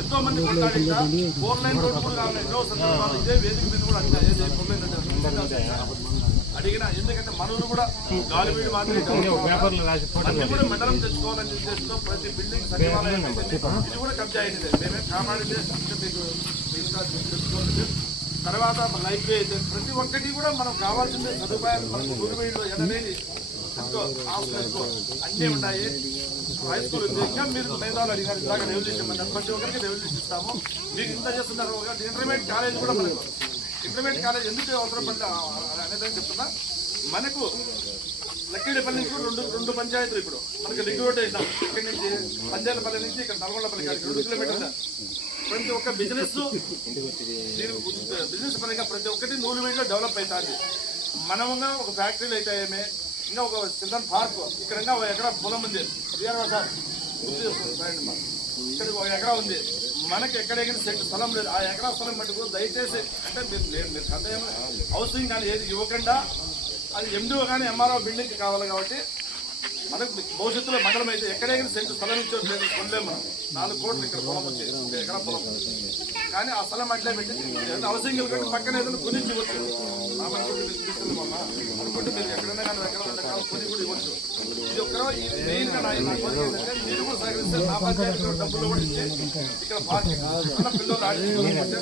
ఎంతో మంది కొట్లాడించా four line road కూడా కావాలి ఎన్నో సందర్భాలు ఇదే వేదిక మీద కూడా అడిగినా ఏది ఫోర్ లైన్ అంటే అడిగినా ఎందుకంటే మనవులు కూడా గాలివీడు మాత్రమే కాదు. అన్ని కూడా మెడలం తెచ్చుకోవాలని ఉద్దేశంతో ప్రతి బిల్డింగ్ సచివాలయం ఇది కూడా కబ్జా అయింది మేమే కాపాడింది మీకు తెలుసుకోవాలి. తర్వాత లైఫ్ అయితే ప్రతి ఒక్కటి కూడా మనం కావాల్సిందే సదుపాయాలు మనకు గురువీళ్ళు ఎనలేని అన్నీ ఉన్నాయి. హై స్కూల్ ఉంది. ఇంకా మీరు మేధావులు అడిగారు. ఇలాగ రెవల్యూషన్ ప్రతి ఒక్కరికి రెవల్యూషన్ ఇస్తాము. మీకు ఇంత చేస్తున్నారు ఇంటర్మీడియట్ కాలేజ్ కూడా మనకు. ఇంటర్మీడియట్ కాలేజ్ ఎందుకు అవసరం పడ్డ అనేది చెప్తున్నా. మనకు లక్కిడిపల్లి నుంచి రెండు రెండు పంచాయతీలు ఇప్పుడు. మనకి లిక్విడ్ అయినా వేసినాం ఇక్కడి నుంచి పంజాలపల్లి నుంచి ఇక్కడ నల్గొండపల్లి కాడికి రెండు కిలోమీటర్ల ప్రతి ఒక్క బిజినెస్ బిజినెస్ పరంగా ప్రతి ఒక్కటి నూలు వీడిలో డెవలప్ అవుతుంది. మనముగా ఒక ఫ్యాక్టరీలు అవుతాయేమే ఇంకా ఒక చిల్డ్రన్ పార్క్. ఇక్కడ ఇంకా ఒక ఎకరా పొలం ఉంది. వీఆర్ఓ సార్ ఇక్కడ ఒక ఎకరా ఉంది. మనకి ఎక్కడెక్కడ సెట్ స్థలం లేదు. ఆ ఎకరా స్థలం మటుకు దయచేసి అంటే మీరు మీరు మీరు అంత హౌసింగ్ కానీ ఏది ఇవ్వకుండా అది ఎండిఓ కానీ ఎంఆర్ఓ బిల్డింగ్ కావాలి కాబట్టి మనకు భవిష్యత్తులో మండలం అయితే ఎక్కడైనా సెంటు స్థలం ఇచ్చో లేదు కొనలేము మనం. నాలుగు కోట్లు ఇక్కడ పొలం వచ్చేది ఎక్కడ ఎకరా పొలం. కానీ ఆ స్థలం అట్లే పెట్టి అవసరం హౌసింగ్ కాబట్టి పక్కన ఏదైనా కొని ఇవ్వచ్చు. అనుకుంటే మీరు ఎక్కడైనా కానీ ఎక్కడ రకాల కొని కూడా ఇవ్వచ్చు. ఇది ఒక్కరో మెయిన్గా మీరు కూడా సహకరిస్తే నా పంచాయతీలో డబ్బులు కూడా ఇచ్చి ఇక్కడ పార్కింగ్ పిల్లలు ఆడించుకుంటే